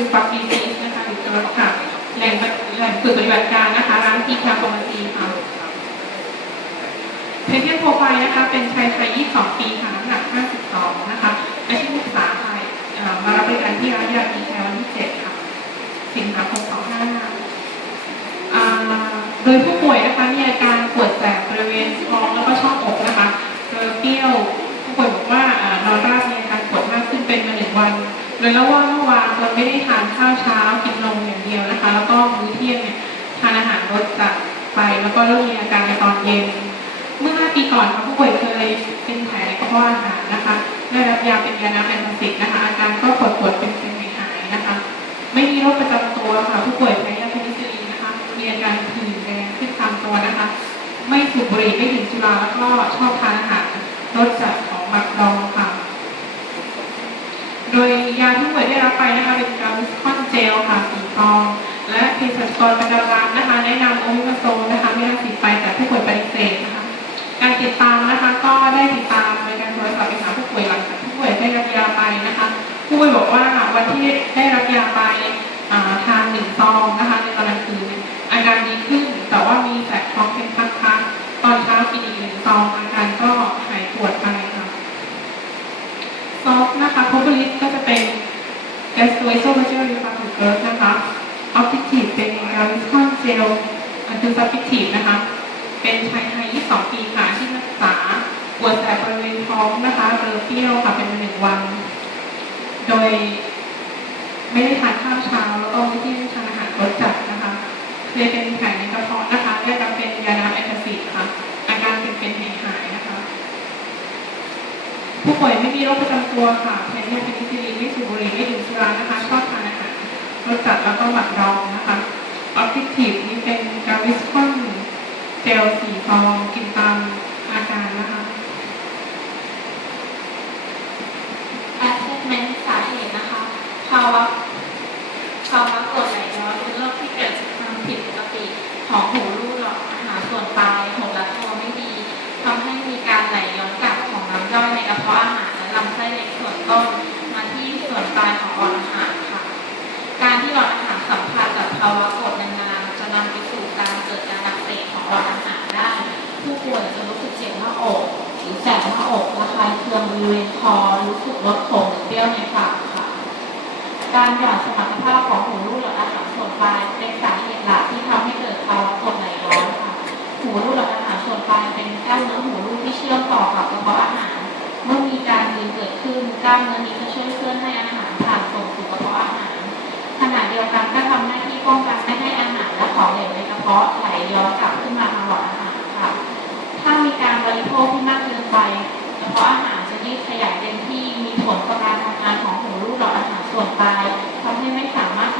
คือฟักดีซีนะคะอยู่ตัวค่ะแหล่งแหล่งฝึกปฏิบัติการนะคะร้านทีคาโปรตีค่ะเพเทียนโปรไฟล์นะคะเป็นชายไทย 22 ปีค่ะน้ำหนัก 52 นะคะอาชีพศึกษาไทยมารับบริการที่ร้านยาดีแคร์วันที่ 7 ค่ะ สิงหาคม 25 โดยผู้ป่วยนะคะมีอาการปวดแสบบริเวณท้องแล้วก็ช่องอกนะคะโดยเปรี้ยวผู้ป่วยบอกว่านอนราบมีอาการปวดมากขึ้นเป็นมาหนึ่งวัน โดยเล่าว่าานข้าวเช้ากินนมอย่างเดียวนะคะ แล้วก็มื้อเที่ยงเนี่ยทานอาหารลดจัดไป แล้วก็เริ่มมีอาการในตอนเย็น เมื่อ 5 ปีก่อนค่ะผู้ป่วยเคยเป็นแผลในกระเพาะอาหารนะคะ ได้รับยาเป็นยาน้ำแอนตาซิดนะคะ อาการก็ปวดปวดเป็นเป็นหายนะคะ ไม่มีโรคประจำตัวค่ะ ผู้ป่วยใช้ยาเพนิซิลลินนะคะ มีอาการผื่นแดงขึ้นตามตัวนะคะ ไม่สูบบุหรี่ไม่ดื่มสุราแล้วก็ชอบทานอาหารรสจัดของหมักดอง การที่ผู้ป่วยได้รับไปนะคะเป็นกาวิสคอนเจลค่ะสีทอง และเภสัชกรประจำร้านนะคะ แนะนำโอมิมาโซนะคะไม่ได้สีดไปแต่ผู้ป่วยปฏิเสธนะคะการติดตามนะคะก็ได้ติดตามในการโทรศัพท์ไปหาผู้ป่วยหลังจากผู้ป่วยได้รับยาไปนะคะ ผู้ป่วยบอกว่าวันที่ได้รับยาไป แกสโตรโซมาเจอร์ริฟาคูเกิร์นะคะออปติทีฟเป็นกาวิสคอนเจลอันดูซับติทีฟนะคะ เป็นชายไทย 22 ปีค่ะที่รักษาปวดแสบบริเวณท้องนะคะเรือเปรี้ยวค่ะเป็นมาหนึ่งวัน โดยไม่ได้ทานข้าวเช้าแล้วก็ไม่ได้ทานอาหารรสจัดนะคะเคยเป็นแผลในกระเพาะนะคะได้รับเป็นยาน้ำแอนตาซิดค่ะ อาการเป็นเป็นหายหายนะคะ ผู้ป่วยไม่มีโรคประจำตัวค่ะใช้ยาเพนิซิลลินไม่สูบบุหรี่ไม่ ดื่มสุรานะคะชอบทานอาหารรสจัดแล้วก็หมักดองนะคะออปติทีฟนี่เป็นกาวิสคอนเจลสีฟองกินตามอาการนะคะ assessment สาเหตุนะคะภาวะภาวะกรดไหลย้อนเป็นโรคที่เกิดจากความผิดปกติของหูรูด เคืองบริเวณคอรู้สึกลดขมหรือเปรี้ยวในปากค่ะ การหย่อนสมรรถภาพของหูรูดหลอดอาหารส่วนปลายเป็นสาเหตุหลักที่ทำให้เกิดภาวะกรดไหลย้อนค่ะ หูรูดหลอดอาหารส่วนปลายเป็นกล้ามเนื้อหูรูดที่เชื่อมต่อกับกระเพาะอาหาร เมื่อมีการยืนเกิดขึ้นกล้ามเนื้อนี้จะช่วยเคลื่อนให้อาหารผ่านส่งสู่กระเพาะอาหาร ขณะเดียวกันก็ทำหน้าที่ป้องกันไม่ให้อาหารและของเหลวในกระเพาะไหลย้อนกลับ ผลต่อการทำงานของหูรูดหลอดอาหารส่วนปลายทำให้ไม่สามารถ